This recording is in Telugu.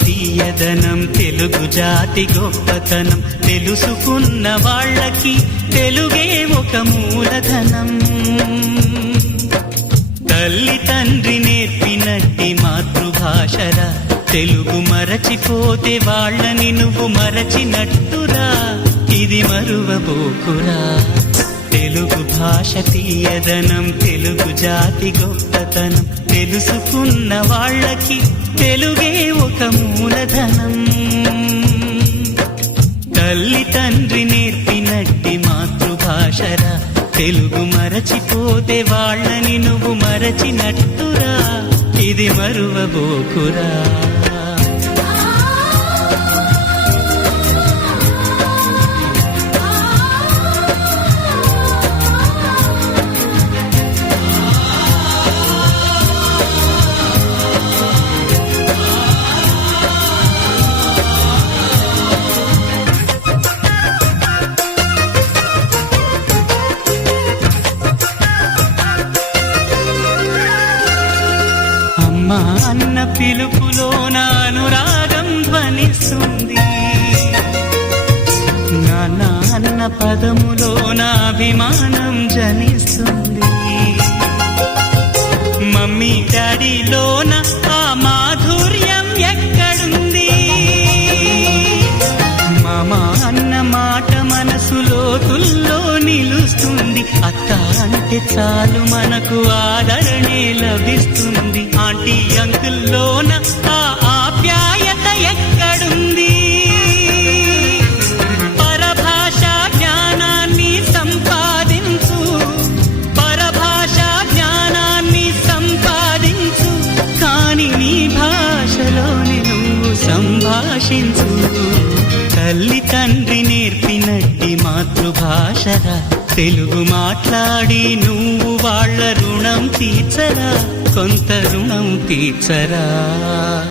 తీయదనం తెలుగు జాతి గొప్పతనం తెలుసుకున్న వాళ్ళకి తెలుగే ఒక మూలధనం. తల్లి తండ్రి నేర్పినట్టి మాతృభాషరా తెలుగు మరచిపోతే వాళ్ళని నువ్వు మరచినట్టురా, ఇది మరువబోకురా. తెలుగు భాష తీయదనం తెలుగు జాతి గొప్పతనం తెలుసుకున్న వాళ్ళకి తెలుగే ఒక మూలధనం. తల్లి తండ్రి నేర్పినట్టి మాతృభాషరా తెలుగు మరచిపోతే వాళ్ళని నువ్వు మరచినట్టురా, ఇది మరువబోకురా. అమ్మా అన్న పిలుపులోన అనురాగం ధ్వనిస్తుంది, నాన్న అన్న పదములోన అభిమానం జనిస్తుంది. మమ్మీ డాడీలోన ఆ మాధుర్యం ఎక్కడుంది? మామ అన్న మాట మనసులో తుల్లో నిలుస్తుంది. అత్త అంటే చాలు మనకు ఆదరణే లభిస్తుంది. ఆంటీ అంకుల్లోన ఆ ఆప్యాయత ఎక్కడుంది? పరభాషా జ్ఞానాన్ని సంపాదించు, పరభాషా జ్ఞానాన్ని సంపాదించు, కాని నీ భాషలోని నువ్వు సంభాషించు. తల్లి తండ్రి నేర్పినట్టి మాతృభాషరా తెలుగు మాట్లాడి నువ్వు వాళ్ళ రుణం తీర్చరా, కొంత రుణం తీర్చరా.